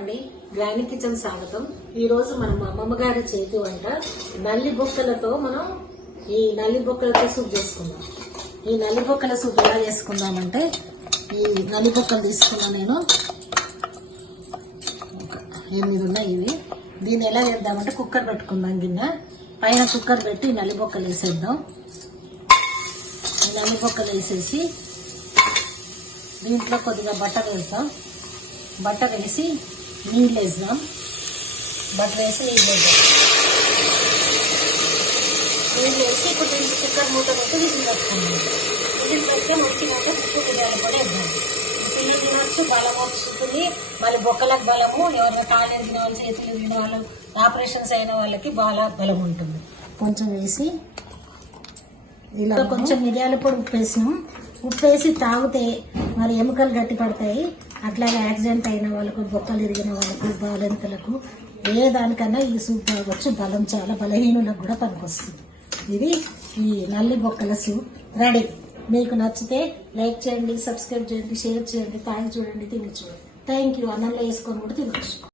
అండి, grand kitchen స్వాగతం. ఈ రోజు మనం అమ్మమ్మ గారి చేతి వంట నల్లి బొక్కలతో మనం ఈ నల్లి బొక్కలతో సూప్ చేసుకుందాం. ఈ నల్లి బొక్కల సూప్ ఎలా చేసుకుందామంటే, ఈ నల్లి బొక్కలు తీసుకున్నా నేను 8 ఉన్నాయి. ఇవి దీన్ని ఎలా చేద్దామంటే కుక్కర్ పెట్టుకుందాం. గిన్నె పైన కుక్కర్ పెట్టి నల్లి బొక్కలు వేసేద్దాం. ఈ నల్లి బొక్కలు వేసేసి దీంట్లో కొద్దిగా బట్టర్ వేస్తాం. బట్టర్ వేసి నీళ్ళు వేద్దాం. బట్టర్ వేసి నీళ్ళు వేద్దాం. నీళ్ళు వేసి ఇప్పుడు కుక్కర్ మూత పెట్టి విజిల్ పెట్టుకుందాం. విజిల్ పెడితే వచ్చినాక ఉప్పు బిర్యానీ కూడా వేద్దాం. పిల్లలు తినవచ్చు, బలం వస్తుంది. మళ్ళీ బొక్కలకు బలము, ఎవరైనా కాలేజ్ తిన వాళ్ళు, చేతులు తిన వాళ్ళు, ఆపరేషన్స్ అయిన వాళ్ళకి బాగా బలం ఉంటుంది. కొంచెం వేసి ఇలా కొంచెం మిరియాల పొడి ఉప్పు వేసినాం. ఉప్పు వేసి తాగితే మరి ఎముకలు గట్టి పడతాయి. అట్లాగే యాక్సిడెంట్ అయిన వాళ్ళకు, బొక్కలు ఇరిగిన వాళ్ళకు, బాలింతలకు ఏ దానికన్నా ఈ సూప్ తాగొచ్చు. బలం చాలా బలహీనులకు కూడా పనికొస్తుంది. ఇది ఈ నల్లి బొక్కల సూప్ రెడీ. మీకు నచ్చితే లైక్ చేయండి, సబ్స్క్రైబ్ చేయండి, షేర్ చేయండి, తాగి చూడండి, తిని చూడండి. Thank you. అన్నంలో వేసుకొని కూడా తినచ్చు.